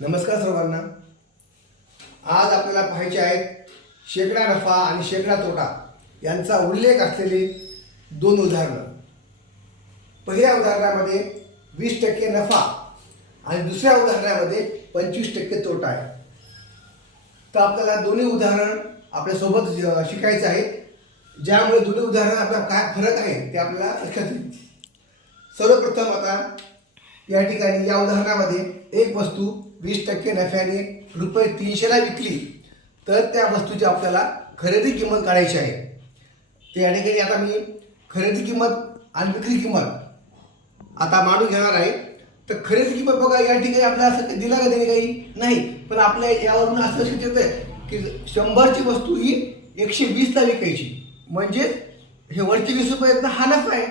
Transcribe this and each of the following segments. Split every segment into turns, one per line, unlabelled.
नमस्कार सर्वांना. आज आपल्याला पाहायचे आहेत शेकडा नफा आणि शेकडा तोटा यांचा उल्लेख असलेली दोन उदाहरणं. पहिल्या उदाहरणामध्ये वीस टक्के नफा आणि दुसऱ्या उदाहरणामध्ये पंचवीस टक्के तोटा आहे. तर आपल्याला दोन्ही उदाहरण आपल्यासोबत शिकायचं आहे ज्यामुळे दोन्ही उदाहरण आपला काय फरक आहे ते आपल्याला लक्षात येईल. सर्वप्रथम आता या ठिकाणी या उदाहरणामध्ये एक वस्तू वीस टक्के नफ्याने रुपये तीनशेला विकली तर त्या वस्तूची आपल्याला खरेदी किंमत काढायची आहे. त्या या ठिकाणी आता मी खरेदी किंमत आणि विक्री किंमत आता मांडून घेणार आहे. तर खरेदी किंमत बघा या ठिकाणी आपल्याला असं काही दिला का त्याने काही? नाही. पण आपल्या यावरून असं लक्षात येतं की शंभरची वस्तू ही एकशे वीसला विकायची. म्हणजे हे वरचे वीस रुपये आहेत ना हा नफा आहे.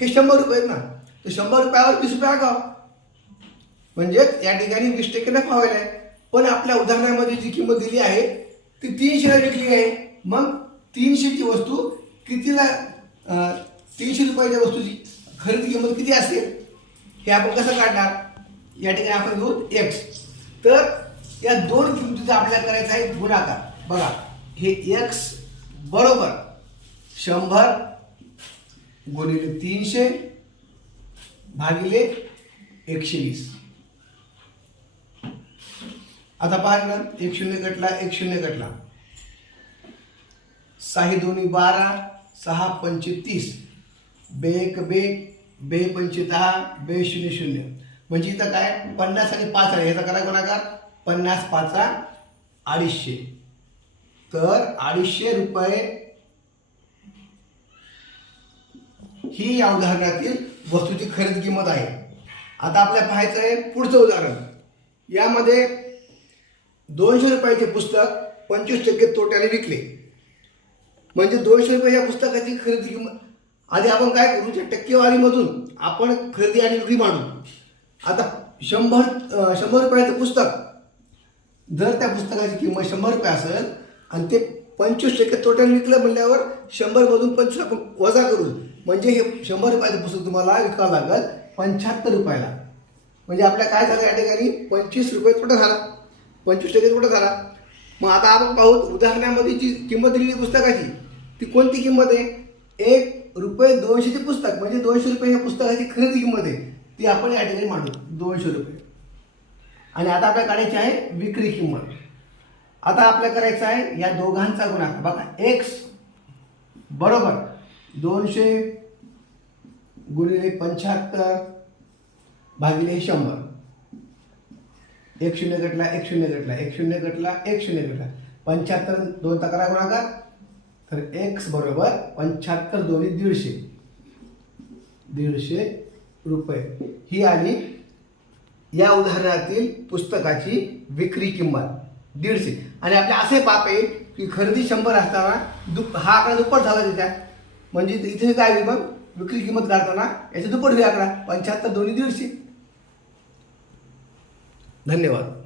हे शंभर रुपये आहेत ना. तर शंभर रुपयावर वीस रुपये आगाव. म्हणजेच या ठिकाणी वीस टक्के नफा व्हायला. आहे पण आपल्या उदाहरणामध्ये जी किंमत दिली आहे ती तीनशेला विकली आहे. मग तीनशेची वस्तू कितीला तीनशे रुपयाच्या वस्तूची खरेदी किंमत किती असेल? हे आपण कसं काढणार? या ठिकाणी आपण घेऊ एक्स तर या दोन किमतीचा आपल्याला करायचा आहे गुणाकार. बघा हे एक्स बरोबर शंभर गुणिले तीनशे भागिले एकशे वीस. आता पाहिलं एक शून्य कटला एक शून्य कटला साही दोन्ही बारा सहा पंचे तीस. बे एक बे बे पंचे दहा बे शून्य शून्य. म्हणजे इथं काय? पन्नास आणि पाच आहे. ह्याचा करा गुणाकार. पन्नास पाचा अडीचशे. तर अडीचशे रुपये ही या उदाहरणातील वस्तूची खरेदी किंमत आहे. आता आपल्याला पाहायचं आहे पुढचं उदाहरण. यामध्ये दोनशे रुपयाचे पुस्तक पंचवीस टक्के तोट्याने विकले. म्हणजे दोनशे रुपयाच्या पुस्तकाची खरेदी किंमत आधी आपण काय करू? त्या टक्केवारीमधून आपण खरेदी आणि विक्री मांडू. आता शंभर शंभर रुपयाचं पुस्तक. जर त्या पुस्तकाची किंमत शंभर रुपये असेल आणि ते पंचवीस टक्के तोट्याने विकलं म्हणल्यावर शंभरमधून पंचवीस आपण वजा करू. म्हणजे हे शंभर रुपयाचं पुस्तक तुम्हाला विकावं लागेल पंच्याहत्तर रुपयाला. म्हणजे आपल्या काय झालं या ठिकाणी? पंचवीस रुपये तोटा झाला. पंचवीस टक्के कुठं झाला. मग आता आपण पाहू उदाहरणामध्ये जी किंमत दिलेली पुस्तकाची ती कोणती किंमत आहे? एक रुपये दोनशेचे पुस्तक म्हणजे दोनशे रुपये या पुस्तकाची खरेदी किंमत आहे. ती आपण या ठिकाणी मांडू. दोनशे रुपये. आणि आता आपल्या काढायची आहे विक्री किंमत. आता आपल्याला करायचं आहे या दोघांचा गुणाकार. बघा एक्स बरोबर दोनशे गुणिले पंच्याहत्तर भागिले शंभर. एक शून्य गटला एक शून्य घटला एक शून्य घटला एक शून्य घटला पंच्याहत्तर दोन तक्रार गुणाकार तर एक्स बरोबर पंच्याहत्तर दोन्ही दीडशे. दीडशे रुपये. ही आली या उदाहरणातील पुस्तकाची विक्री किंमत. दीडशे. आणि आपले असे पाप आहे की खरेदी शंभर असताना दुप हा आकडा दुप्पट झाला तिथे. म्हणजे इथे काय होईल मग विक्री किंमत काढताना याचे दुप्पट होईल आकडा. पंच्याहत्तर दोन्ही दीडशे. धन्यवाद.